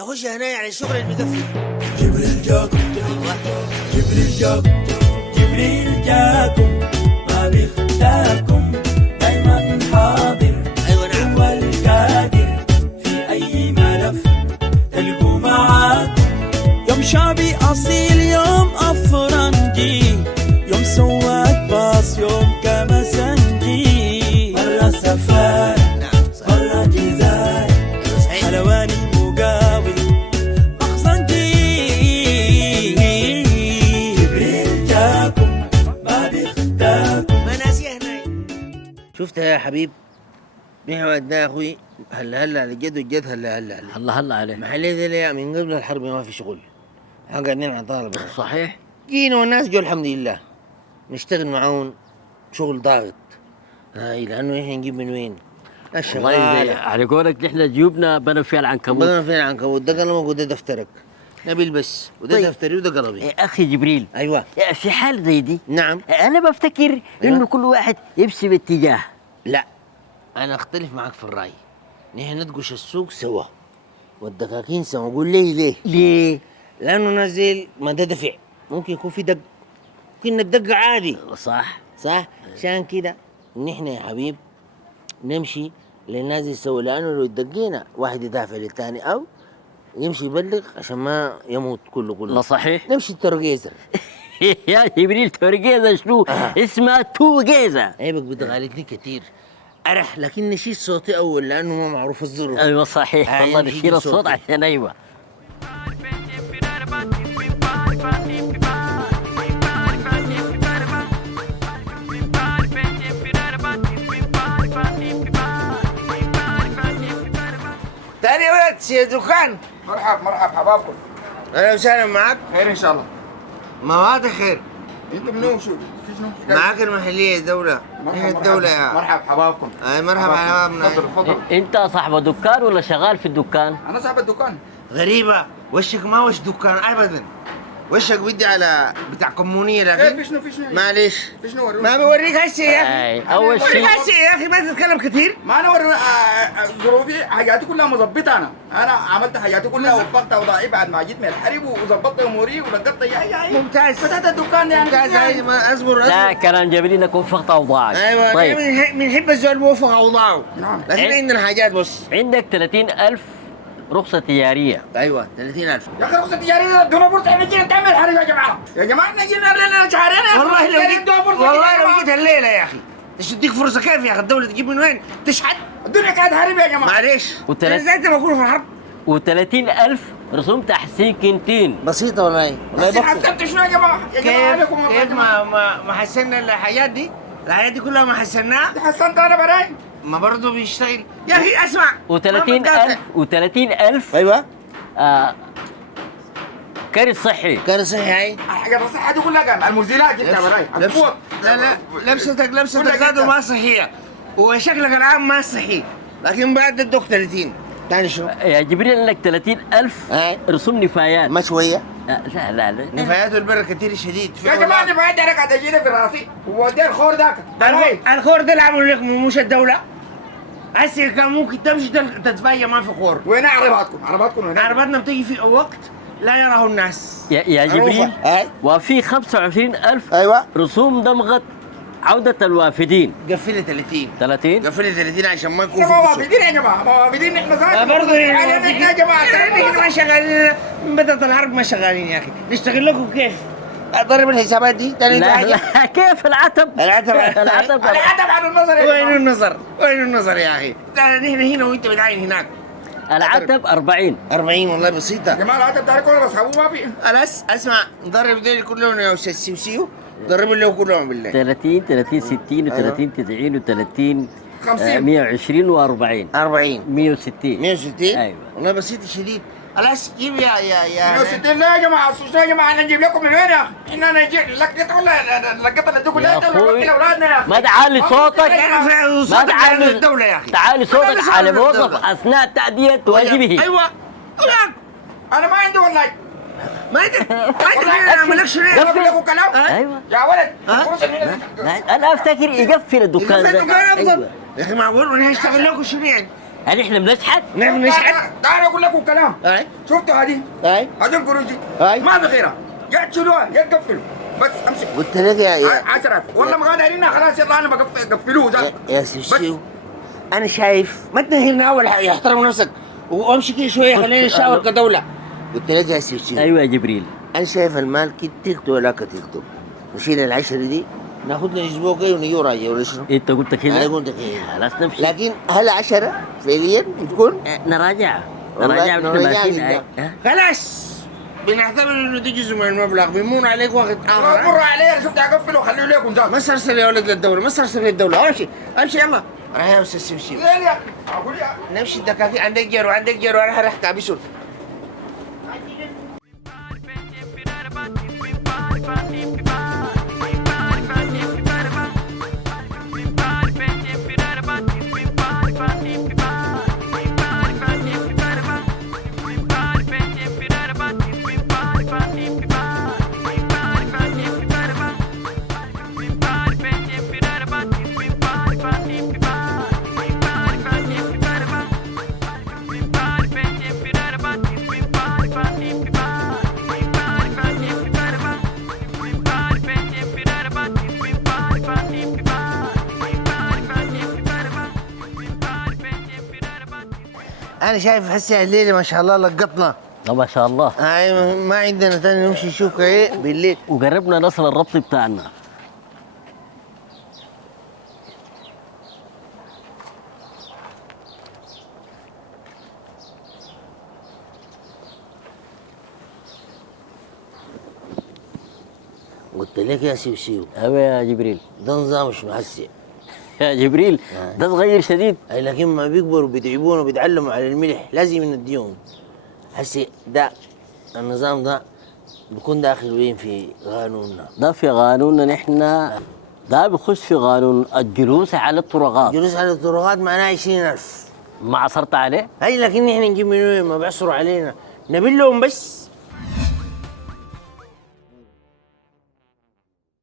نخش هنا على الشغل المقفل. جبريل جاكم، ايوه جبريل جاكم، جبريل جاكم ما بيختاركم، دايما حاضر. ايوه نعم. هو القادر في أي ملف تلقوا معاكم. يوم شعبي أصيل، يوم أفرنجي، يوم سواق باص، يوم كمسنجي. مرة سفار، نعم صحيح. مرة جزار، ايوه صحيح. حلواني مقاول مخزنجي. جبريل جاكم ما بيختاركم. ما ناسيه هنا. شفتها يا حبيب؟ نحن ودنا يا اخوي هلا على الجد والجد هلا الله عليه. محلي ذي ليه من قبل الحرب ما في شغل، قاعدين على طالب. صحيح. جينا والناس جو الحمد لله نشتغل معاهم شغل ضاغط. هاي لانه احنا نجيب من وين؟ والله الشغال على قولك نحن جيوبنا بنوا فيها العنكبوت. بدنا فين عنكبوت، ده قلمك وده دفترك نبيل بس، وده طيب. دفتري وده قلمي. يا اخي جبريل، ايوه في حال زي دي نعم. انا بفتكر انه كل واحد يمشي باتجاه. لا انا اختلف معك في الراي. نحن ندقش السوق سوا والدكاكين سوا. قول ليه؟ ليه؟ لانه نازل ما ده دفع، ممكن يكون في دق، ممكن الدق عادي صح. صح. عشان كده نحن يا حبيب نمشي للنازل سوا، لانه لو دقينا واحد يدافع للثاني او يمشي يبلغ عشان ما يموت كله. لا صحيح. نمشي الترقيزر. يا جبريل تورجيزه شنو؟ اسمها توجيزه. عيبك بتغالطني كتير ارح، لكن نشيل صوتي اول لانه ما معروف الظروف. ايوه صحيح. والله نشيل نشيل الصوت صوتي. عشان ايوه. تاني يا ولد سي دكان. مرحب حبابكم. اهلا وسهلا معك. خير ان شاء الله. ما واضح خير. انت منو شو في شنو؟ معك المحلية الدولة. هي الدولة يا مرحب حبابكم. مرحبا على بابنا. تفضل. انت صاحب الدكان ولا شغال في الدكان؟ انا صاحب الدكان. غريبة، وشك ما وش دكان ابدا، وشك بدي على بتاع كمونية. ايه لكن في شنو في شنو؟ معليش في شنو وروني؟ ما بوريك هسه يا اخي. اي اول بوريك شيء هسه يا اخي، ما تتكلم كثير. ما انا وروني ظروفي حياتي كلها مظبطه. انا عملت حياتي كلها وفقت اوضاعي بعد ما جيت من الحرب وظبطت اموري ولقطت يا ممتاز فتحت الدكان يعني. ممتاز. هاي ما اصبر لا كلام جميل انك وفقت اوضاعك. ايوه طيب بنحب الزول موفق اوضاعه. نعم. لكن إيه؟ عندنا حاجات بص. عندك 30,000 رخصة تجارية. ايوه 30,000. يا اخي رخصه تجاريه ادونا فرصه احنا جينا نعمل حرب يا جماعه. يا جماعه احنا جينا لنا شهرين يا أخي. والله لو تجارية جيت ادونا فرصه والله يا لو جماعة. جيت الليله يا اخي ايش تديك فرصه كيف يا اخي؟ الدوله تجيب من وين؟ تشحت. الدنيا كانت حرب يا جماعه. معليش وتلات- ازاي انت بقول في الحرب؟ و30,000 رسوم تحسين كنتين. بسيطه والله بس حسبت شنو يا جماعه؟ يا جماعه كيف عليكم والله يا كيف جماعة. ما حسنا الحاجات دي؟ الحاجات دي كلها ما حسناها. حسنت انا براي. ما برضه بيشتغل يا اخي. اسمع و30,000 ايوه كرت صحي. كان صحي. هاي حاجات الصحه دي كلها كان المزيلات جبتها براي. الفوط. لا لبستك كلها ذاته جبتها. ما صحيه، وشكلك العام ما صحي، لكن بعد الدكتور 30 ثاني شو؟ يا جبريل لك 30,000 أي. رسوم نفايات. ما شويه. لا نفايات البر كثير شديد. يا جماعه دي فايده انا قاعد اجيني في راسي وودي الخور ذاك. الخور ده اللي عملوا لك مش الدولة. هسه كان ممكن تمشي تتفاجئ ما في خور. وين عرباتكم؟ عرباتكم وين؟ عربتنا بتيجي في وقت لا يراه الناس. يا جبريل أي. وفي 25,000 ايوه رسوم دمغة عودة الوافدين. قفلت 30. 30. قفلت 30 عشان ما يكون احنا في موافدين يا جماعه موافدين احنا ذات. برضه احنا يا جماعه احنا ما شغالين من بدأت الحرب ما شغالين يا اخي، نشتغل لكم كيف؟ اضرب الحسابات دي ثاني لا حاجة. لا كيف العتب؟ العتب العتب انا عتب عن النظر يا وين جماعه. النظر؟ وين النظر يا اخي؟ نحن هنا وانت بتعاين هناك. العتب 40. 40 والله يا بسيطة. جماعه العتب ده كله بسحبوه ما في. اسمع نضرب دول كلهم يا استاذ سيوسيو، ضرب له كلهم بالله. 30 30 60 و30 90 و30 50. 120 و40 40 160. 160. ايوه والله بسيط شديد. خلاص جيب يا 160 لا يا جماعه السوس يا جماعه انا نجيب لكم من وين يا اخي؟ احنا نجيب لقطه ولا لقطه اللي تقول يا لا اخوي اولادنا يا اخي. ما تعلي صوتك. ما تعالي الدولة يا اخي. تعالي صوتك ولا على بيسألوا موظف الدولة. اثناء تأدية واجبه. ايوه هناك. انا ما عندي والله. ما انت انا مالكش انا ليه؟ بقول لكم كلام. ايوه يا ولد ها؟ خلاص إحنا- لا، انا افتكر يقفل الدكان ده. الدكان افضل أيوة. يا اخي معقول وانا هشتغل لكم شنو يعني؟ هل احنا بنشحت؟ نحن نشحت. تعال اقول لكم كلام. اي شفتوا هذه؟ اي هذه القروجي أي. ما في غيرها، يا تشيلوها يا تقفلوا بس امسك. قلت لك يا 10 والله ما قادرين خلاص يلا انا بقفلوه ذاك. يا سوسيو، انا شايف ما تنهينا اول حاجه، احترم نفسك وامشي كده شويه، خلينا نشاور كدوله. قلت لك يا سوسيو، ايوه يا جبريل. انا شايف المال كتلته ولا كتلته، نشيل العشرة دي ناخذ لنا اسبوع كده ونجي راجع ولا شنو؟ انت قلت كده؟ انا قلت كده. خلاص نمشي. لكن هل 10 فعليا بتكون؟ نراجع والله نراجع نراجع ماشيين. جدا. خلاص بنعتبر انه دي جزء من المبلغ، بيمون عليك وقت اخر. مروا علي انا شفت اقفل وخليه لكم ذاك. ما صرصر يا ولد للدوله، ما صرصر للدوله، امشي امشي يلا. راح يا استاذ سمسم، ليه يا اقول يا نمشي الدكاكين، عندك جيرو عندك جيرو، انا هروح كابيسون. انا شايف هسه الليله ما شاء الله لقطنا. ما شاء الله. هاي ما عندنا تاني، نمشي نشوف ايه بالليل. وقربنا نصل الربط بتاعنا. قلت لك يا سيوسيو، ايوه يا جبريل. ده نظام شنو هسه؟ يا جبريل ده صغير شديد. اي لكن ما بيكبروا بيتعبون وبيتعلموا على الملح، لازم نديهم. هسه ده النظام ده بيكون داخل وين في قانوننا؟ ده في قانوننا نحن، ده بيخش في قانون الجلوس على الطرقات. جلوس على الطرقات معناه 20,000. ما عصرت عليه؟ هاي لكن احنا نجيب من وين؟ ما بيعصروا علينا، نبيل لهم بس